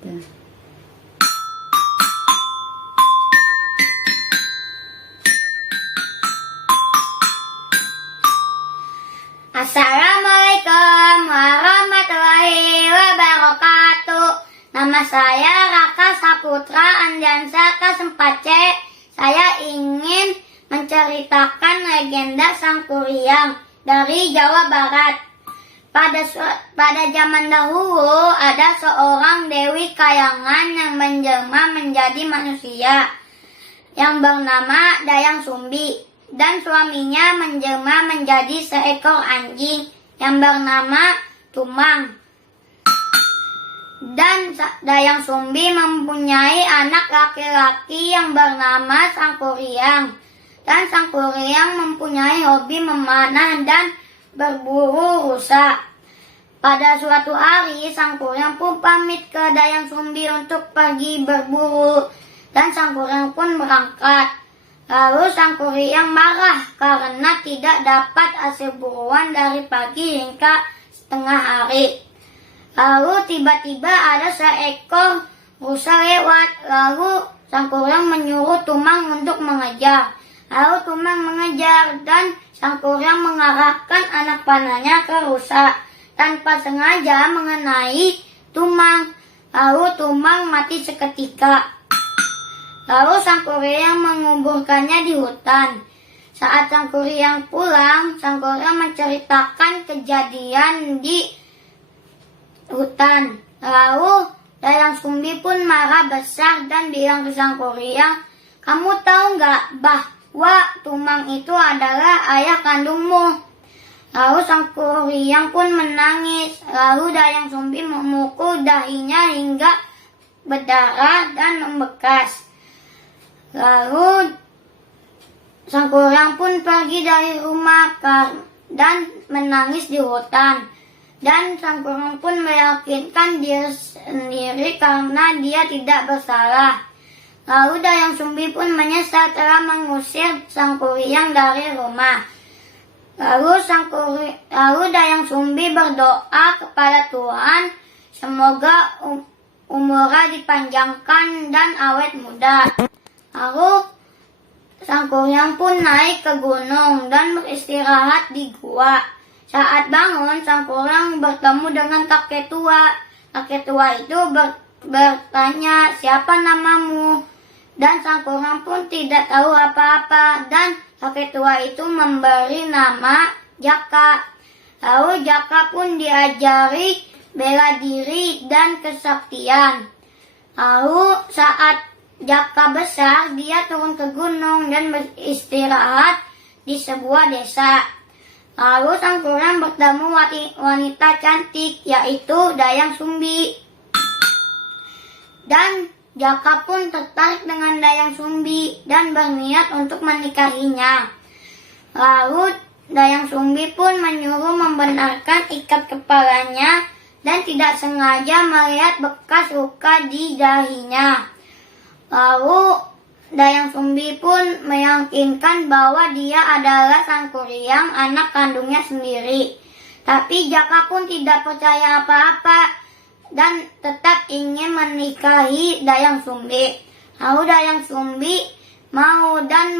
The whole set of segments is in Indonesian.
gitu. Assalamualaikum warahmatullahi wabarakatuh. Nama saya Raka Saputra Andiansa kelas 4C. Saya ingin menceritakan legenda Sang Kuryang dari Jawa Barat. Pada zaman dahulu ada seorang Dewi Kayangan yang menjelma menjadi manusia yang bernama Dayang Sumbi, dan suaminya menjelma menjadi seekor anjing yang bernama Tumang. Dan Dayang Sumbi mempunyai anak laki-laki yang bernama Sang Kuryang. Dan Sang Kuryang mempunyai hobi memanah dan berburu rusa. Pada suatu hari, Sang Kuryang pun pamit ke Dayang Sumbi untuk pergi berburu, dan Sang Kuryang pun berangkat. Lalu Sang Kuryang marah karena tidak dapat hasil buruan dari pagi hingga setengah hari. Lalu tiba-tiba ada seekor rusa lewat. Lalu Sang Kuryang menyuruh Tumang untuk mengejar. Lalu Tumang mengejar, dan Sang Kuryang mengarahkan anak panahnya ke rusa tanpa sengaja mengenai Tumang. Lalu Tumang mati seketika. Lalu Sang Kuryang menguburkannya di hutan. Saat Sang Kuryang pulang, Sang Kuryang menceritakan kejadian di hutan. Lalu Dayang Sumbi pun marah besar dan bilang ke Sang Kuryang, "Kamu tahu nggak bahwa Tumang itu adalah ayah kandungmu?" Lalu Sang Kuryang pun menangis. Lalu Dayang Sumbi memukul dahinya hingga berdarah dan membekas. Lalu Sang Kuryang pun pergi dari rumah dan menangis di hutan. Dan Sang Kuryang pun meyakinkan diri sendiri karena dia tidak bersalah. Lalu Dayang Sumbi pun menyesal telah mengusir Sang Kuryang dari rumah. Lalu Dayang Sumbi berdoa kepada Tuhan, semoga umurnya dipanjangkan dan awet muda. Lalu Sang Kuryang pun naik ke gunung dan beristirahat di gua. Saat bangun, Sang Kuryang bertemu dengan kakek tua. Kakek tua itu bertanya, "Siapa namamu?" Dan Sang Kuryang pun tidak tahu apa-apa, dan kakek tua itu memberi nama Jaka. Lalu Jaka pun diajari bela diri dan kesaktian. Lalu saat Jaka besar, dia turun ke gunung dan beristirahat di sebuah desa. Lalu Sang Kuryang bertemu wanita cantik, yaitu Dayang Sumbi. Dan Jaka pun tertarik dengan Dayang Sumbi dan berniat untuk menikahinya. Lalu Dayang Sumbi pun menyuruh membenarkan ikat kepalanya dan tidak sengaja melihat bekas luka di dahinya. Lalu Dayang Sumbi pun meyakinkan bahwa dia adalah Sang Kuryang, anak kandungnya sendiri. Tapi Jaka pun tidak percaya apa-apa dan tetap ingin menikahi Dayang Sumbi. Lalu Dayang Sumbi mau dan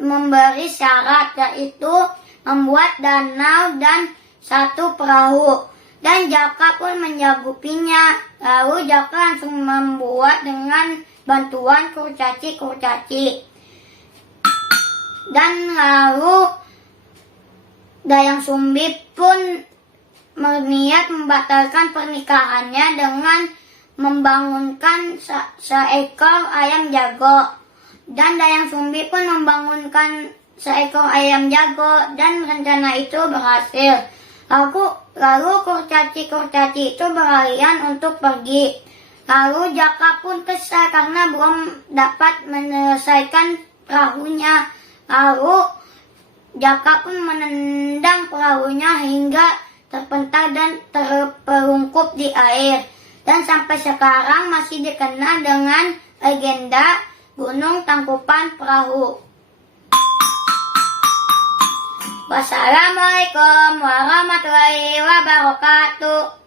memberi syarat, yaitu membuat danau dan satu perahu. Dan Jaka pun menyanggupinya. Lalu Jaka langsung membuat dengan bantuan kurcaci-kurcaci. Dan lalu Dayang Sumbi pun berniat membatalkan pernikahannya dengan membangunkan seekor ayam jago. Dan Dayang Sumbi pun membangunkan seekor ayam jago, dan rencana itu berhasil. Lalu kurcaci-kurcaci itu berlarian untuk pergi. Lalu Jaka pun kesal karena belum dapat menyelesaikan perahunya. Lalu Jaka pun menendang perahunya hingga terpental dan terperungkup di air. Dan sampai sekarang masih dikenal dengan legenda Gunung Tangkupan Perahu. Wassalamualaikum warahmatullahi wabarakatuh.